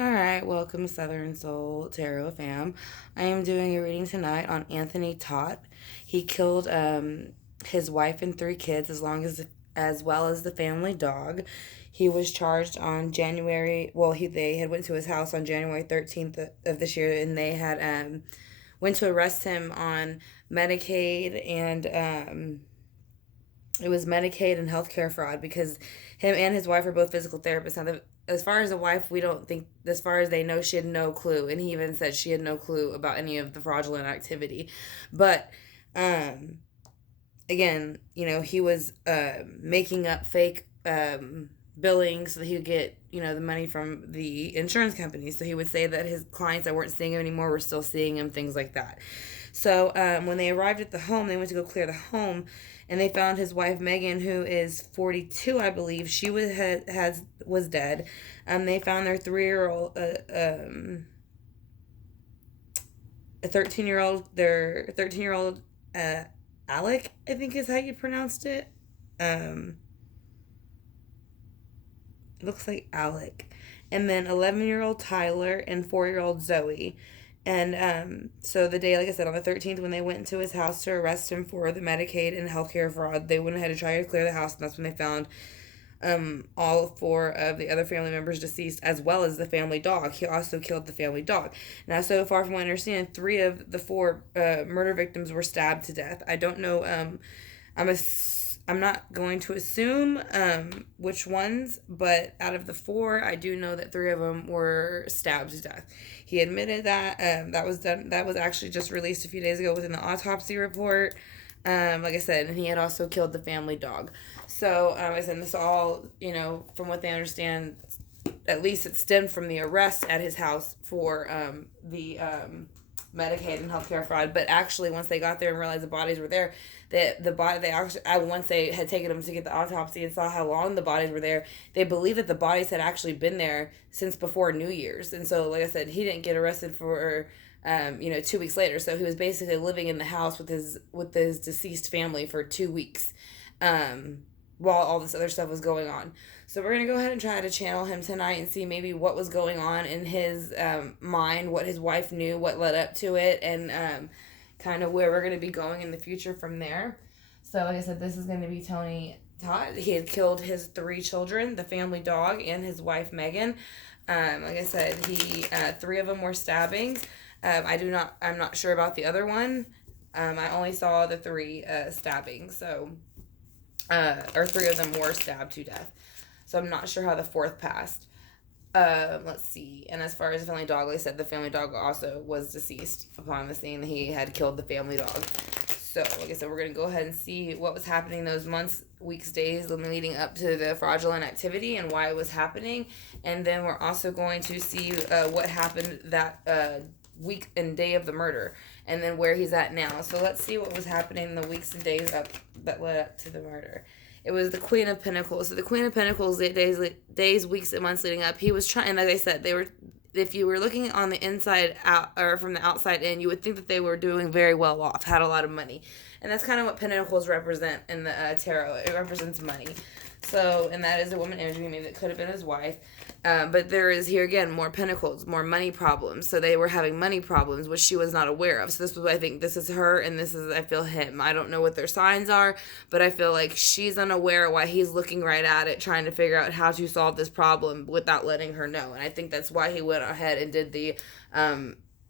Alright, welcome Southern Soul Tarot fam. I am doing a reading tonight on Anthony TODT. He killed his wife and 3 kids as well as the family dog. He was charged on January, they had went to his house on January 13th of this year, and they had went to arrest him on Medicaid and it was Medicaid and healthcare fraud because him and his wife are both physical therapists. Now, as far as the wife, we don't think, as far as they know, she had no clue. And he even said she had no clue about any of the fraudulent activity. But, again, he was making up fake billing so that he would get, the money from the insurance company. So he would say that his clients that weren't seeing him anymore were still seeing him, things like that. So when they arrived at the home, they went to go clear the home, and they found his wife Megan, who is 42, I believe. She was dead. They found their 3-year-old, a 13-year-old, their 13-year-old Alec, I think is how you pronounced it. It looks like Alec, and then 11-year-old Tyler and 4-year-old Zoe. And so the day, like I said, on the 13th, when they went into his house to arrest him for the Medicaid and healthcare fraud, they went ahead to try to clear the house, and that's when they found all 4 of the other family members deceased, as well as the family dog. He also killed the family dog. Now, so far from what I understand, 3 of the 4 murder victims were stabbed to death. I don't know. I'm not going to assume which ones, but out of the 4, I do know that 3 of them were stabbed to death. He admitted that. That was done. That was actually just released a few days ago within the autopsy report. Like I said, and he had also killed the family dog. So, I said, this all, from what they understand, at least it stemmed from the arrest at his house for the Medicaid and healthcare fraud. But actually, once they got there and realized the bodies were there, once they had taken them to get the autopsy and saw how long the bodies were there, they believed that the bodies had actually been there since before New Year's. And so, like I said, he didn't get arrested for 2 weeks later. So he was basically living in the house with his deceased family for 2 weeks, while all this other stuff was going on. So we're gonna go ahead and try to channel him tonight and see maybe what was going on in his mind, what his wife knew, what led up to it, and kind of where we're going to be going in the future from there. So, like I said, this is going to be Tony TODT. He had killed his 3 children, the family dog, and his wife Megan. Like I said, 3 of them were stabbings. I'm not sure about the other one. I only saw the 3 stabbings. So, or 3 of them were stabbed to death. So I'm not sure how the 4th passed. Let's see. And as far as the family dog, like I said, the family dog also was deceased upon the scene. He had killed the family dog. So, like I said, we're going to go ahead and see what was happening those months, weeks, days leading up to the fraudulent activity and why it was happening. And then we're also going to see what happened that week and day of the murder, and then where he's at now. So let's see what was happening in the weeks and days that led up to the murder. It was the Queen of Pentacles. So the Queen of Pentacles, days, weeks, and months leading up, he was trying, like I said, if you were looking on the inside out, or from the outside in, you would think that they were doing very well off, had a lot of money. And that's kind of what Pentacles represent in the tarot. It represents money. So, and that is a woman energy, maybe that could have been his wife. But there is here again more pentacles, more money problems. So they were having money problems, which she was not aware of. So this was, I think, this is her, and this is, I feel, him. I don't know what their signs are, but I feel like she's unaware why he's looking right at it, trying to figure out how to solve this problem without letting her know. And I think that's why he went ahead and did the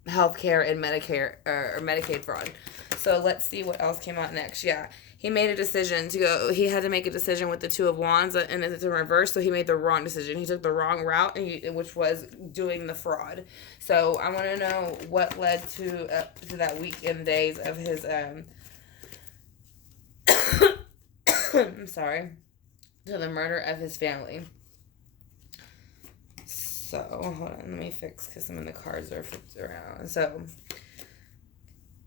healthcare and Medicare or Medicaid fraud. So let's see what else came out next. Yeah. He made a decision to go. He had to make a decision with the 2 of Wands, and it's in reverse. So he made the wrong decision. He took the wrong route, which was doing the fraud. So I want to know what led to that week and days of his. I'm sorry, to the murder of his family. So hold on, let me fix because some of the cards are flipped around. So.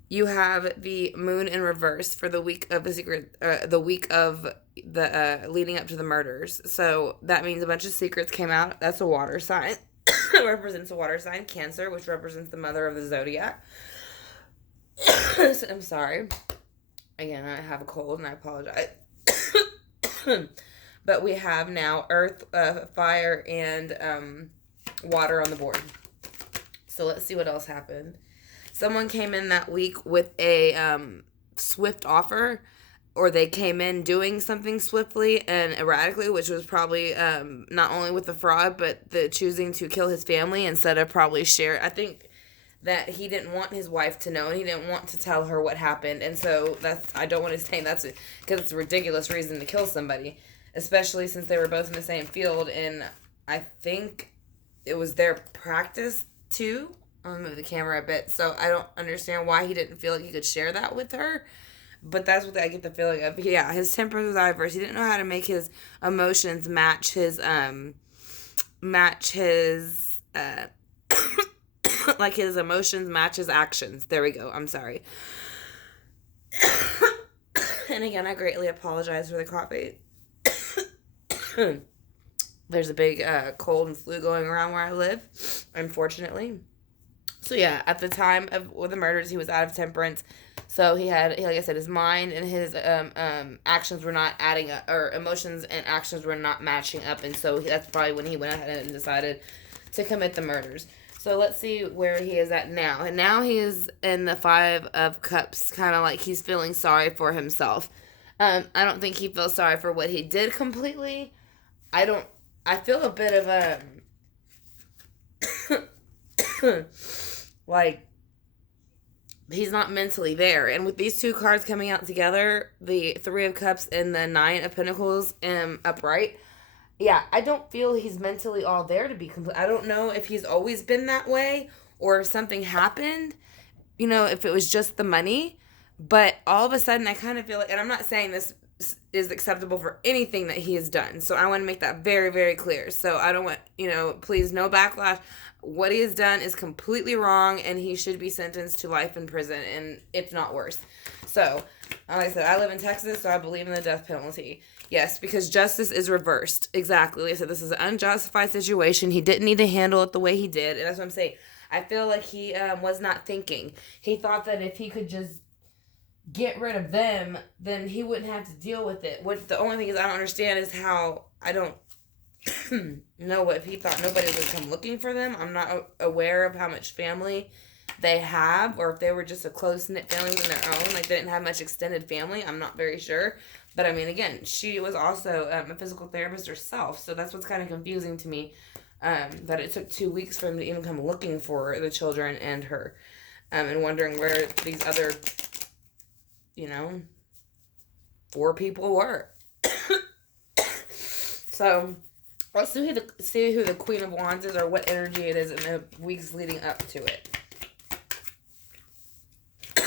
You have the moon in reverse for the week of the week of the leading up to the murders. So that means a bunch of secrets came out. That's a water sign. It represents a water sign. Cancer, which represents the mother of the zodiac. I'm sorry. Again, I have a cold and I apologize. But we have now earth, fire, and water on the board. So let's see what else happened. Someone came in that week with a swift offer, or they came in doing something swiftly and erratically, which was probably not only with the fraud, but the choosing to kill his family instead of probably share. I think that he didn't want his wife to know, and he didn't want to tell her what happened. And so I don't want to say that's because it's a ridiculous reason to kill somebody, especially since they were both in the same field. And I think it was their practice too. I'll move the camera a bit. So I don't understand why he didn't feel like he could share that with her. But that's what I get the feeling of. Yeah, his temper was adverse. He didn't know how to make his emotions match his like his emotions match his actions. There we go. I'm sorry. And again, I greatly apologize for the coffee. There's a big cold and flu going around where I live, unfortunately. So yeah, at the time of the murders, he was out of temperance. So he had, like I said, his mind and his actions were not adding up, or emotions and actions were not matching up. And so that's probably when he went ahead and decided to commit the murders. So let's see where he is at now. And now he is in the 5 of Cups, kind of like he's feeling sorry for himself. I don't think he feels sorry for what he did completely. I feel a bit of like, he's not mentally there. And with these 2 cards coming out together, the 3 of Cups and the 9 of Pentacles upright, yeah, I don't feel he's mentally all there to be complete. I don't know if he's always been that way or if something happened, if it was just the money. But all of a sudden, I kind of feel like, and I'm not saying this is acceptable for anything that he has done. So I want to make that very, very clear. So I don't want, please, no backlash. What he has done is completely wrong, and he should be sentenced to life in prison, and if not worse. So, like I said, I live in Texas, so I believe in the death penalty. Yes, because justice is reversed. Exactly. Like I said, this is an unjustified situation. He didn't need to handle it the way he did, and that's what I'm saying. I feel like he was not thinking. He thought that if he could just get rid of them, then he wouldn't have to deal with it. What the only thing is I don't understand is how I don't know if he thought nobody would come looking for them. I'm not aware of how much family they have, or if they were just a close-knit family on their own, like they didn't have much extended family. I'm not very sure. But I mean, again, she was also a physical therapist herself, so that's what's kind of confusing to me, that it took 2 weeks for him to even come looking for the children and her, and wondering where these other 4 people were. So let's see who the Queen of Wands is, or what energy it is in the weeks leading up to it.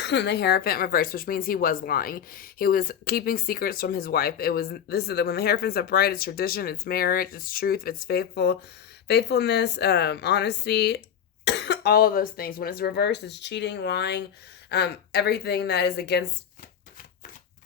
The Hierophant reversed, which means he was lying. He was keeping secrets from his wife. When the Hierophant's upright, it's tradition, it's marriage, it's truth, it's faithfulness, honesty, all of those things. When it's reversed, it's cheating, lying, everything that is against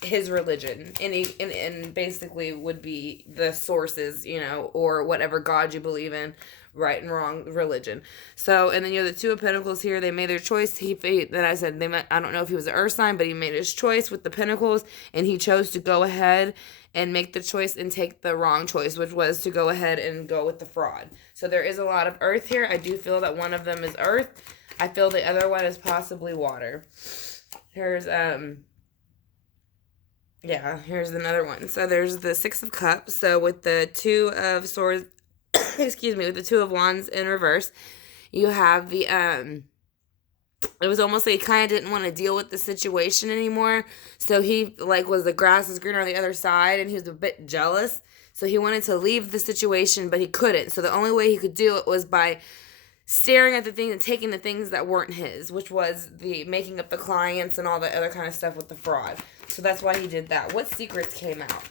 his religion, and basically would be the sources, or whatever God you believe in, right and wrong religion. So, and then the 2 of Pentacles here, they made their choice. Then I said I don't know if he was an earth sign, but he made his choice with the Pentacles, and he chose to go ahead and make the choice and take the wrong choice, which was to go ahead and go with the fraud. So there is a lot of earth here. I do feel that one of them is earth. I feel the other one is possibly water. Here's here's another one. So there's the 6 of Cups. So with the 2 of Swords, with the 2 of Wands in reverse, you have the, it was almost like he kind of didn't want to deal with the situation anymore. So he, was the grass is greener on the other side, and he was a bit jealous. So he wanted to leave the situation, but he couldn't. So the only way he could do it was by staring at the things and taking the things that weren't his, which was the making up the clients and all the other kind of stuff with the fraud. So that's why he did that. What secrets came out?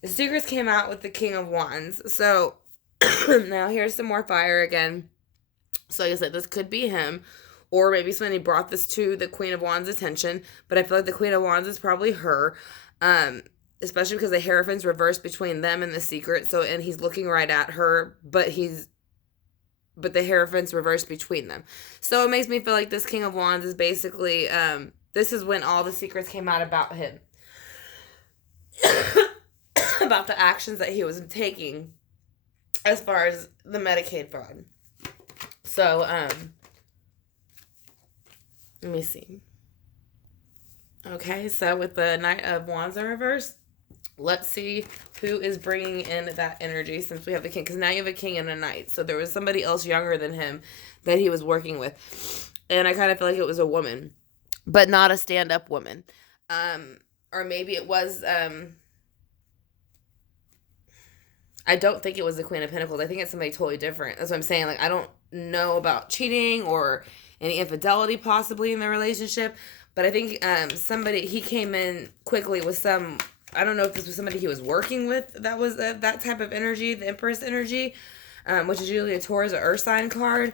The secrets came out with the King of Wands. So now here's some more fire again. So like I said, this could be him, or maybe somebody brought this to the Queen of Wands' attention. But I feel like the Queen of Wands is probably her, especially because the Hierophant's reversed between them and the secret. So, and he's looking right at her, but the Hierophant's reversed between them. So it makes me feel like this King of Wands is basically, this is when all the secrets came out about him. About the actions that he was taking. as far as the Medicaid fraud. So, let me see. Okay, so with the Knight of Wands in reverse, let's see who is bringing in that energy since we have the king. Because now you have a king and a knight. So there was somebody else younger than him that he was working with. And I kind of feel like it was a woman, but not a stand-up woman. Or maybe it was... I don't think it was the Queen of Pentacles. I think it's somebody totally different. That's what I'm saying. Like, I don't know about cheating or any infidelity possibly in the relationship. But I think he came in quickly with some... I don't know if this was somebody he was working with that was that type of energy, the Empress energy, which is usually a Taurus or Earth sign card.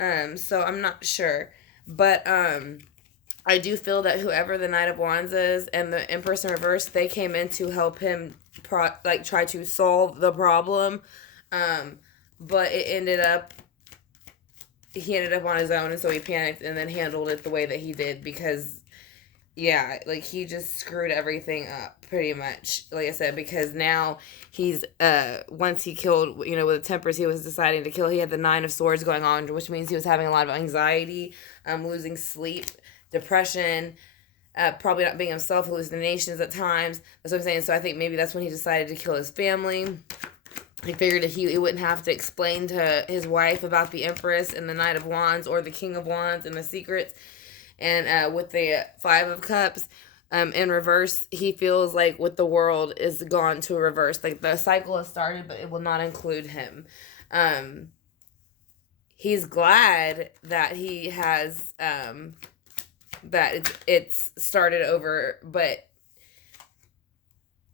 So I'm not sure. But I do feel that whoever the Knight of Wands is and the Empress in reverse, they came in to help him try to solve the problem. But he ended up on his own, and so he panicked and then handled it the way that he did because... Yeah, like, he just screwed everything up, pretty much, like I said, because now he's, once he killed, with the tempers he was deciding to kill, he had the 9 of Swords going on, which means he was having a lot of anxiety, losing sleep, depression, probably not being himself, hallucinations at times. That's what I'm saying. So I think maybe that's when he decided to kill his family. He figured he wouldn't have to explain to his wife about the Empress and the Knight of Wands or the King of Wands and the secrets. And with the 5 of Cups in reverse, he feels like with the world is gone to a reverse. Like, the cycle has started, but it will not include him. He's glad that he has, that it's started over, but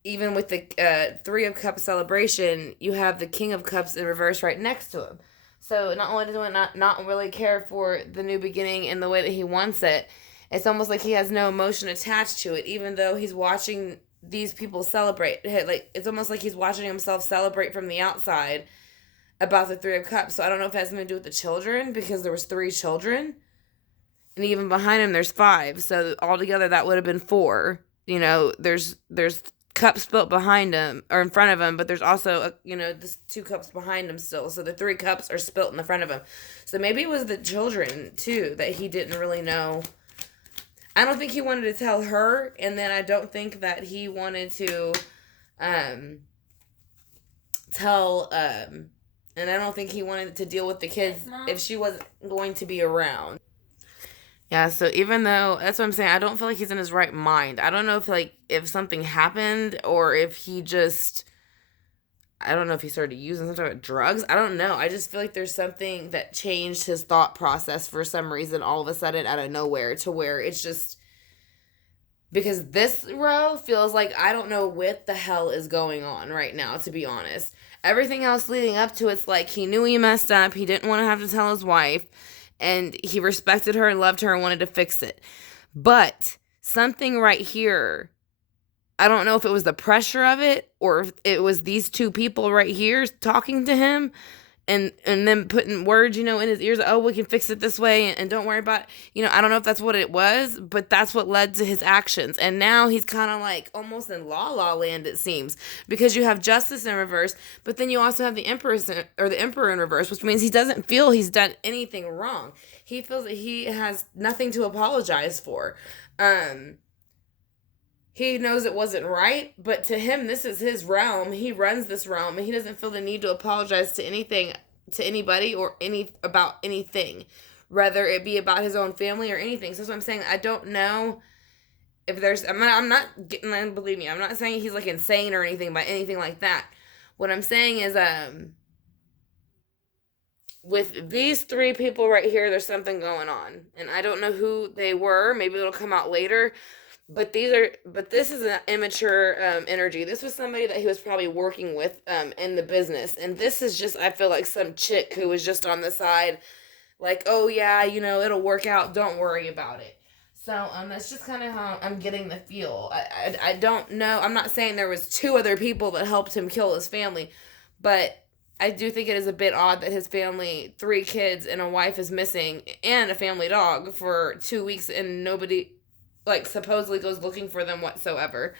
even with the 3 of Cups celebration, you have the King of Cups in reverse right next to him. So not only does he not really care for the new beginning in the way that he wants it, it's almost like he has no emotion attached to it, even though he's watching these people celebrate. Like, it's almost like he's watching himself celebrate from the outside about the 3 of Cups. So I don't know if it has something to do with the children, because there was 3 children. And even behind him, there's 5. So altogether, that would have been 4. There's cups spilt behind him or in front of him, but there's also this 2 cups behind him still, so the 3 cups are spilt in the front of him. So maybe it was the children too that he didn't really know. I don't think he wanted to tell her, and then I don't think that he wanted to tell and I don't think he wanted to deal with the kids if she wasn't going to be around. Yeah, so even though, that's what I'm saying, I don't feel like he's in his right mind. I don't know if something happened or if he just, I don't know if he started using some type of drugs. I don't know. I just feel like there's something that changed his thought process for some reason all of a sudden out of nowhere, to where it's just, because this row feels like I don't know what the hell is going on right now, to be honest. Everything else leading up to it's like he knew he messed up. He didn't want to have to tell his wife. And he respected her and loved her and wanted to fix it. But something right here, I don't know if it was the pressure of it or if it was these 2 people right here talking to him and then putting words, in his ears. Oh, we can fix it this way and don't worry about it. I don't know if that's what it was, but that's what led to his actions. And now he's kind of like almost in la land, it seems, because you have Justice in reverse, but then you also have the Empress or the Emperor in reverse, which means he doesn't feel he's done anything wrong. He feels that he has nothing to apologize for. He knows it wasn't right, but to him, this is his realm. He runs this realm, and he doesn't feel the need to apologize to anybody or about anything, whether it be about his own family or anything. So that's what I'm saying. I don't know if there's, I'm not getting, believe me, I'm not saying he's like insane or anything by anything like that. What I'm saying is, with these 3 people right here, there's something going on, and I don't know who they were. Maybe it'll come out later. But this is an immature energy. This was somebody that he was probably working with in the business. And this is just, I feel like, some chick who was just on the side, like, oh yeah, it'll work out, don't worry about it. So that's just kind of how I'm getting the feel. I don't know. I'm not saying there was 2 other people that helped him kill his family, but I do think it is a bit odd that his family, 3 kids and a wife, is missing, and a family dog for 2 weeks, and nobody supposedly goes looking for them whatsoever.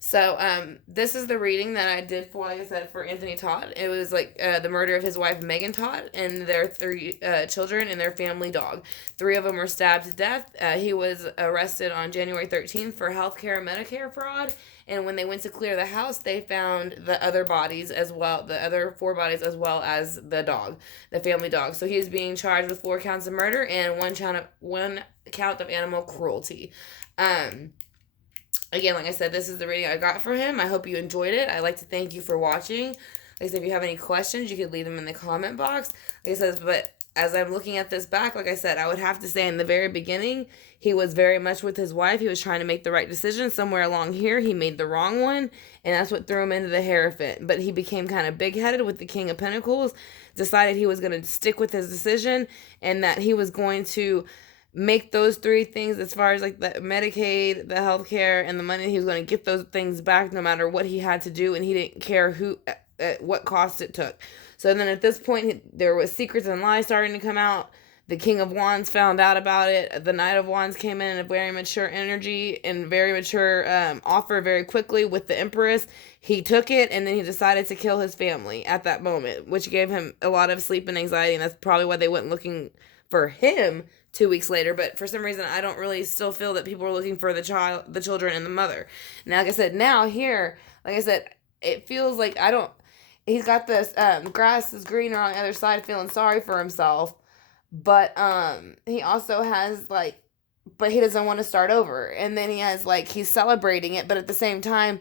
So, this is the reading that I did for, like I said, for Anthony Todd. It was like the murder of his wife Megan Todd and their 3 children and their family dog. 3 of them were stabbed to death. He was arrested on January 13th for healthcare and Medicare fraud. And when they went to clear the house, they found the other bodies as well, the other 4 bodies as well as the dog, the family dog. So he is being charged with 4 counts of murder and 1 count of animal cruelty. Again, like I said, this is the reading I got for him. I hope you enjoyed it. I'd like to thank you for watching. Like I said, if you have any questions, you could leave them in the comment box. Like I said, but as I'm looking at this back, like I said, I would have to say in the very beginning, he was very much with his wife. He was trying to make the right decision. Somewhere along here, he made the wrong one, and that's what threw him into the Hierophant. But he became kind of big-headed with the King of Pentacles, decided he was going to stick with his decision, and that he was going to make those 3 things as far as like the Medicaid, the healthcare, and the money. He was going to get those things back no matter what he had to do, and he didn't care who, at what cost it took. So then at this point, there was secrets and lies starting to come out. The King of Wands found out about it. The Knight of Wands came in a very mature energy and very mature offer very quickly with the Empress. He took it, and then he decided to kill his family at that moment, which gave him a lot of sleep and anxiety, and that's probably why they went looking for him 2 weeks later. But for some reason, I don't really still feel that people are looking for the children, and the mother. Now, like I said, now here, like I said, it feels like he's got this, grass is greener on the other side, feeling sorry for himself. But, he also has, like, but he doesn't want to start over. And then he has, like, he's celebrating it, but at the same time,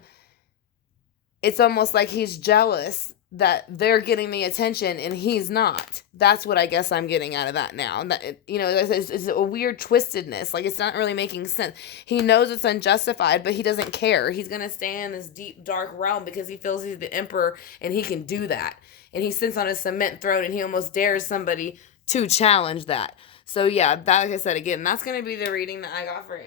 it's almost like he's jealous that they're getting the attention and he's not. That's what I guess I'm getting out of that now. That it's a weird twistedness. Like, it's not really making sense. He knows it's unjustified, but he doesn't care. He's gonna stay in this deep dark realm because he feels he's the emperor and he can do that. And he sits on a cement throne and he almost dares somebody to challenge that. So yeah, that, like I said, again, that's gonna be the reading that I got for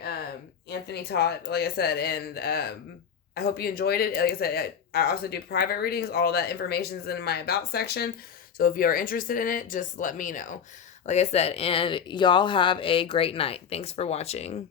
Anthony Todd. Like I said, and I hope you enjoyed it. Like I said, I also do private readings. All that information is in my about section. So if you're interested in it, just let me know. Like I said, and y'all have a great night. Thanks for watching.